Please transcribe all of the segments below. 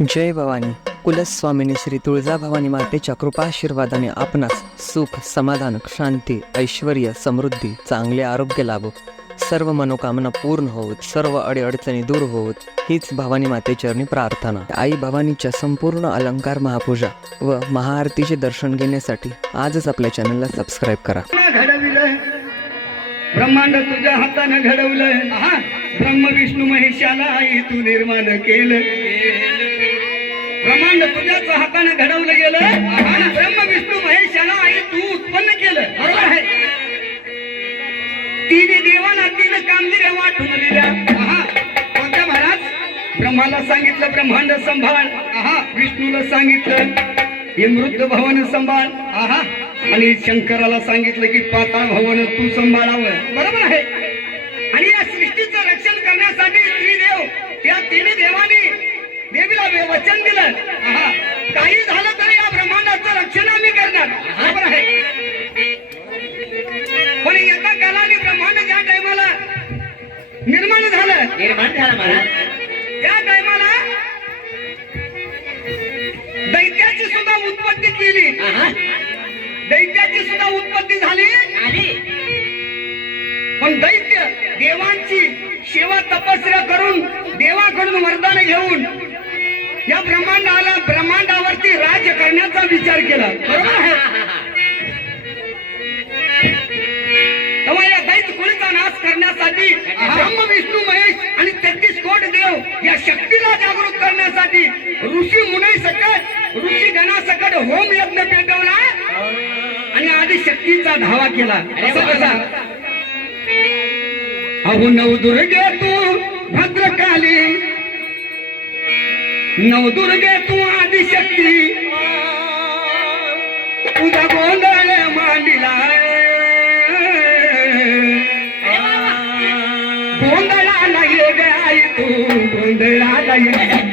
जय भवानी. कुलस्वामिनी श्री तुळजाभवानी मातेच्या कृपाशीर्वादाने आपणास सुख समाधान शांती ऐश्वर समृद्धी चांगले आरोग्य लाभो. सर्व मनोकामना पूर्ण होत सर्व अडीअडचणी दूर होत हीच भवानी मातेचरणी प्रार्थना. आई भवानीच्या संपूर्ण अलंकार महापूजा व महाआरतीचे दर्शन घेण्यासाठी आजच आपल्या चॅनलला सबस्क्राईब करा. ब्रह्मांड तुझ्या हाताने घडवलं ब्रह्म विष्णू महेशाला आई तू निर्माण केलं ब्रह्मांड तुझ्याच हातानं घडवलं गेलं. आणि ब्रह्म विष्णू महेशाला आई तू उत्पन्न केलं. बरोबर आहे? तिने देवाला तिने कामगिऱ्या वाटून दिल्या. आहा. कोणत्या महाराज? ब्रह्माला सांगितलं ब्रह्मांड सांभाळ. आहा. विष्णूला सांगितलं हे मृत भवन सांभाळ. आहा. आणि शंकराला सांगितलं की पाताळ भवन तू सांभाळावं. बरोबर आहे? वचन दिलं. काही झालं तर या ब्रह्मांडाचं रक्षण आम्ही करणार. बरोबर आहे. पण एका कालाने ब्रह्मांड ज्या टायमाला निर्माण झालं निर्माण झाला महाराज. त्या टायमाला दैत्याची सुद्धा उत्पत्ती केली. दैत्याची सुद्धा उत्पत्ती झाली. पण दैत्य देवांची सेवा तपस्या करून देवाकडून वरदान घेऊन या ब्रह्मांडाला ब्रह्मांडावरती राज्य करण्याचा विचार केला. बरोबर आहे? तेव्हा या दैत्य कुळीचा नाश करण्यासाठी ब्रह्म विष्णू महेश आणि तेहतीस कोट देव या शक्तीला जागृत करण्यासाठी ऋषी मुनी सकट ऋषी गणा सकट होम यज्ञ पेटवला आणि आधी शक्तीचा धावा केला. अहो नवदुर्गे तू भद्रकाली नवदुर्गे तू आदिशक्ती तुझा गोंधळ मांडिला गोंधळाला ये ग आई तू गोंधळाला ये.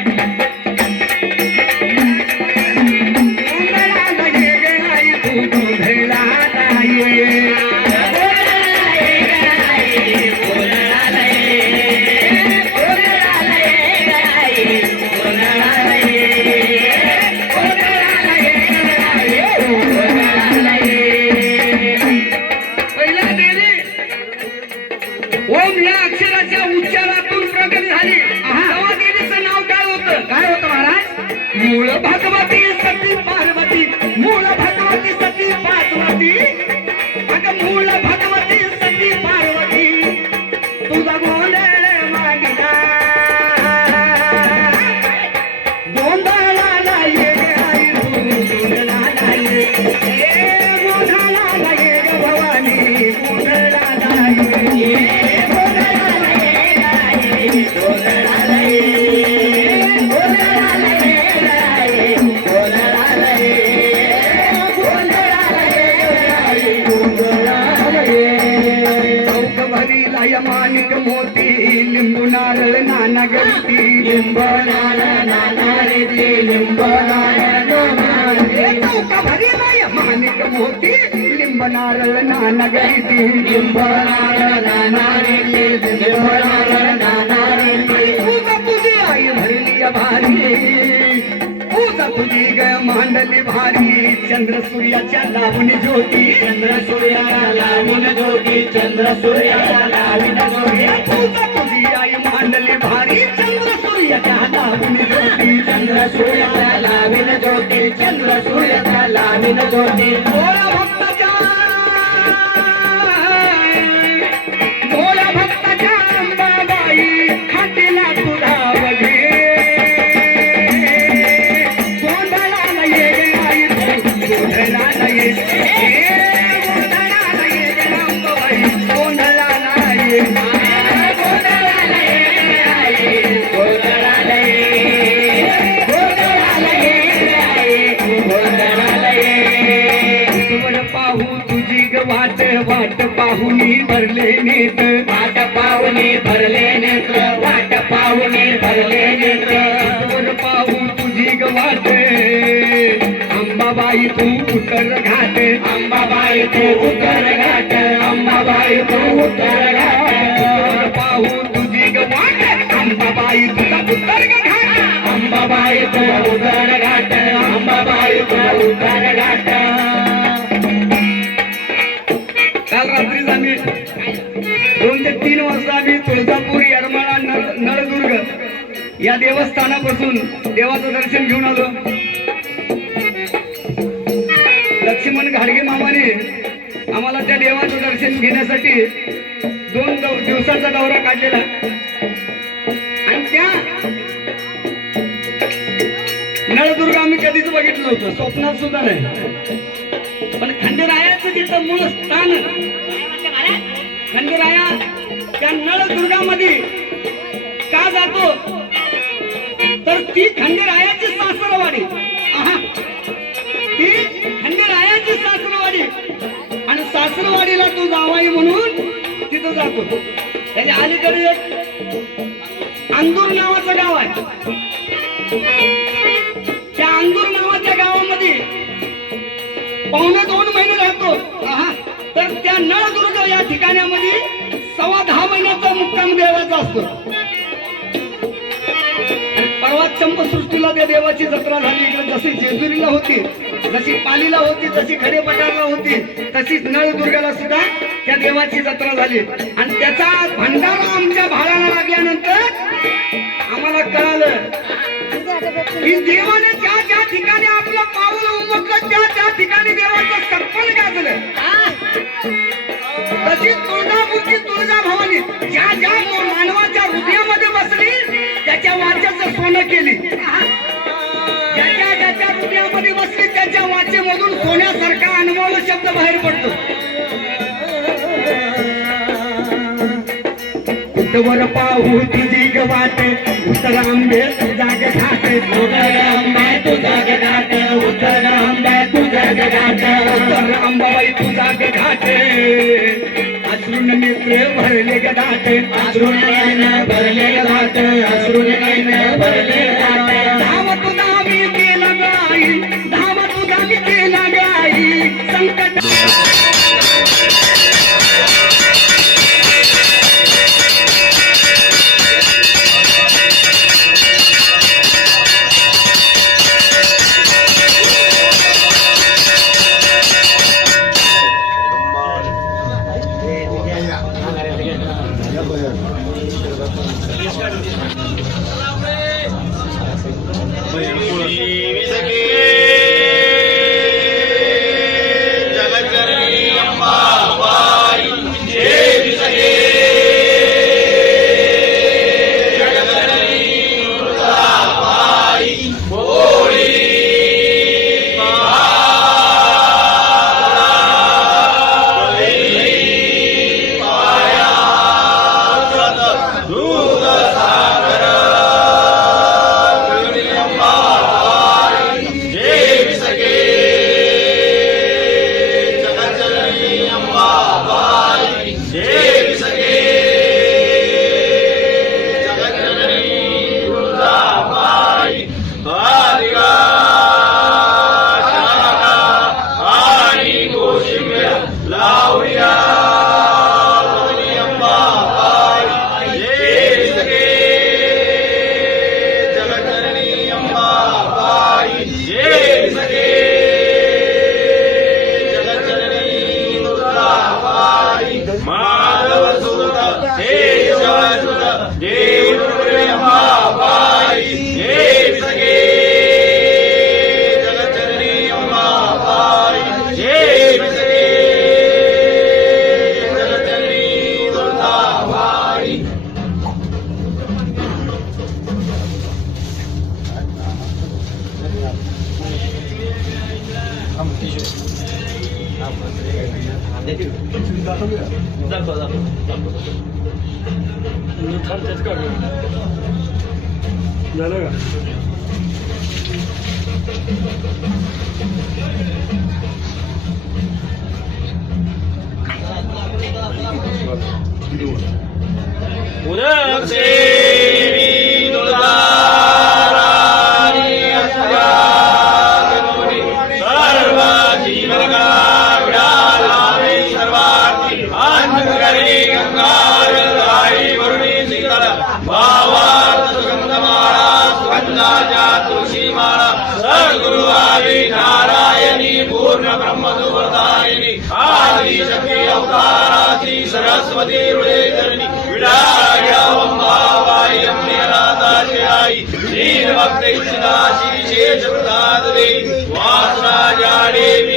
महाराज मूळ नाना नाना नाना लिंब नारळ नाना गरती लिंब नारळ नाना रेती लिंब नारळ नाना तुझी आई भरली भारी तुझा तुझी ग मांडली भारी चंद्र सूर्याच्या लावून ज्योती. चंद्र सूर्याला लावून ज्योती चंद्र सूर्याला लावून ज्योती. सूर्याच्या लावून ज्योती चंद्र सूर्याला लावून ज्योती चंद्र वाट पाहुनी भरले नेत. वाट पाहुनी भरले नेत. वाट पाहुनी भरले नेत. तुझवर पाहू तुझी ग वाट अंबाबाई तू उतर घाट. अंबाबाई तू उतर घाट. अंबाबाई तू उतर घाट. पाहू तुझी ग वाट अंबाबाई तुझा उतर घाट. अंबा अंबाबाई तुझा उदर घाट. अंबाबाई तुझा उदर घाट. या देवस्थानापासून देवाचं दर्शन घेऊन आलो. लक्ष्मण घाडगे मामाने आम्हाला त्या देवाचं दर्शन घेण्यासाठी दोन दिवसाचा दौरा काढलेला. आणि त्या नळदुर्ग आम्ही कधीच बघितलं होतं स्वप्नात सुद्धा नाही. पण खंडेरायाचं तिथं मूळ स्थान खंडेराया त्या नळदुर्गामध्ये का जातो? तर ती खंडेरायाची सासरवाडी. ती खंडेरायाची सासरवाडी. आणि सासरवाडीला तो जावाई म्हणून तिथं जातो. त्याच्या अलीकडे एक अंदूर नावाचं गाव आहे. त्या अंदूर नावाच्या गावामध्ये पावणे दोन महिने राहतो. तर त्या नळदुर्ग या ठिकाणामध्ये सव्वा दहा महिन्याचा मुक्काम देवाचा असतो. संपसृष्टीला त्या देवाची जत्रा झाली. इकडे जशी जेजुरीला होती जशी पालीला होती जशी खडेपटारला होती तशीच नळदुर्गाला सुद्धा त्या देवाची जत्रा झाली. आणि त्याचा भंडारा आमच्या भाळाला लागल्यानंतर आम्हाला कळालं की देवाने सोनं केली. ज्याच्या ज्याच्या हृदयामध्ये बसली त्याच्या वाचेमधून सोन्यासारखा अनमोल शब्द बाहेर पडतो. कुठवर पाहू तुझी ग वाट उत्तर आंबे तुझा ग घाट. उत्तर आंबा तुझा ग घाट. उत्तर आंबा तुझा ग घाट. उत्तर आंबाबाई तुझा ग घाट भरले ग दाट नयन भरले ग दाट नयन भरले दाट. धाम तुझा मी केला गाई धाम तुझा मी केला गाई संकट Thank you. झालं का भावा सुगंधमाळा सुगंधा ಶ್ರೀಮಾಳ ಸದ್ಗುರುವಾರಿ ನಾರಾಯಣಿ ಪೂರ್ಣ ಬ್ರಹ್ಮದುವತಾಯಿನಿ ಆದಿ ಶಕ್ತಿ ಅವತಾರ ಶ್ರೀ ಸರಸ್ವತಿ ಹೃದಯಧರಣಿ ವಿಡಾಯಂಬಾವಾಯಿ ಅಮ್ಮನಾಥಾಶಯಾಯಿ ಶ್ರೀ ಭಕ್ತೈಷಿದಾ ಶ್ರೀ ಶೇಷ ಪ್ರಸಾದ ದೇವಿ ವಾಸರಾಜಾಡೇವಿ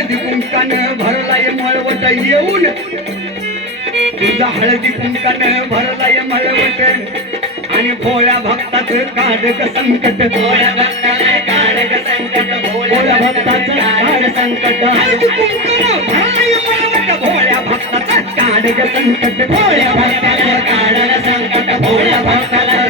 हळदी कुंकान भरलाय मळवट येऊन. तुझा हळदी कुंकान भरलाय मळवट. आणि भोळ्या भक्ताच काढक संकट. भोळ्या भक्ताचं काढक संकट भोळ्या भक्ताचं काढ संकट. भोळ्या भक्ताचं काढक संकट. भोळ्या भक्ताला काढ संकट. भोळ्या भक्ताला